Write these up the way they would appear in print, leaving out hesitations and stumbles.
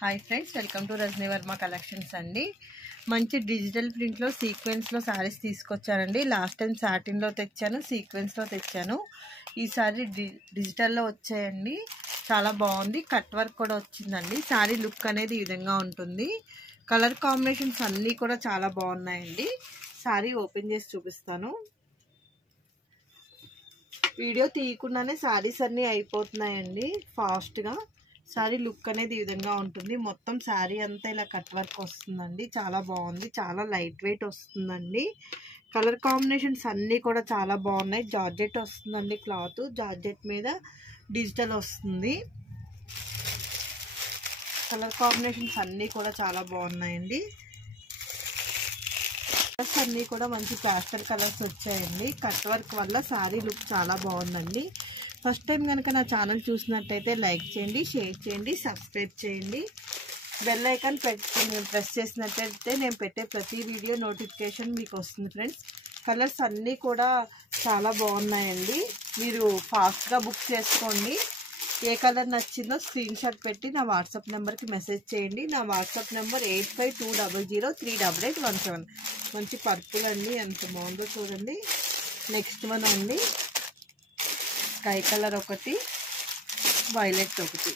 Hi friends, welcome to Rajani Varma collections అండి. మంచి digital ప్రింట్లో సీక్వెన్స్లో శారీస్ తీసుకొచ్చానండి. లాస్ట్ టైం సాటిన్లో తెచ్చాను, సీక్వెన్స్లో తెచ్చాను. ఈసారి డిజిటల్లో వచ్చాయండి. చాలా బాగుంది. కట్ వర్క్ కూడా వచ్చిందండి. శారీ లుక్ అనేది ఈ విధంగా ఉంటుంది. కలర్ కాంబినేషన్స్ అన్నీ కూడా చాలా బాగున్నాయండి. శారీ ఓపెన్ చేసి చూపిస్తాను. వీడియో తీయకుండానే శారీస్ అన్నీ అయిపోతున్నాయండి ఫాస్ట్గా. శారీ లుక్ అనేది ఈ విధంగా ఉంటుంది. మొత్తం శారీ అంతా ఇలా కట్ వర్క్ వస్తుందండి. చాలా బాగుంది. చాలా లైట్ వెయిట్ వస్తుందండి. కలర్ కాంబినేషన్స్ అన్నీ కూడా చాలా బాగున్నాయి. జార్జెట్ వస్తుందండి. క్లాత్ జార్జెట్ మీద డిజిటల్ వస్తుంది. కలర్ కాంబినేషన్స్ అన్నీ కూడా చాలా బాగున్నాయండి. కలర్స్ అన్నీ కూడా మంచి ప్యాస్టల్ కలర్స్ వచ్చాయండి. కట్ వర్క్ వల్ల శారీ లుక్ చాలా బాగుందండి. ఫస్ట్ టైం కనుక నా ఛానల్ చూసినట్టయితే లైక్ చేయండి, షేర్ చేయండి, సబ్స్క్రైబ్ చేయండి. బెల్ ఐకాన్ ప్రెస్ చేసినట్టయితే నేను పెట్టే ప్రతి వీడియో నోటిఫికేషన్ మీకు వస్తుంది ఫ్రెండ్స్. కలర్స్ అన్నీ కూడా చాలా బాగున్నాయండి. మీరు ఫాస్ట్గా బుక్ చేసుకోండి. ఏ కలర్ నచ్చిందో స్క్రీన్ షాట్ పెట్టి నా వాట్సాప్ నెంబర్కి మెసేజ్ చేయండి. నా వాట్సాప్ నెంబర్ 8520088817. మంచి పర్పుల్ అండి, ఎంత బాగుందో చూడండి. నెక్స్ట్ వన్ అండి, స్కై కలర్ ఒకటి, వైలెట్ ఒకటి.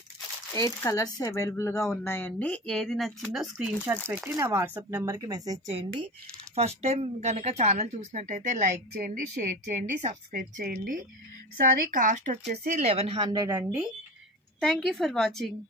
8 కలర్స్ అవైలబుల్గా ఉన్నాయండి. ఏది నచ్చిందో స్క్రీన్ షాట్ పెట్టి నా వాట్సాప్ నెంబర్కి మెసేజ్ చేయండి. ఫస్ట్ టైం కనుక ఛానల్ చూసినట్టయితే లైక్ చేయండి, షేర్ చేయండి, సబ్స్క్రైబ్ చేయండి. సారీ కాస్ట్ వచ్చేసి 1100 అండి. Thank you for watching.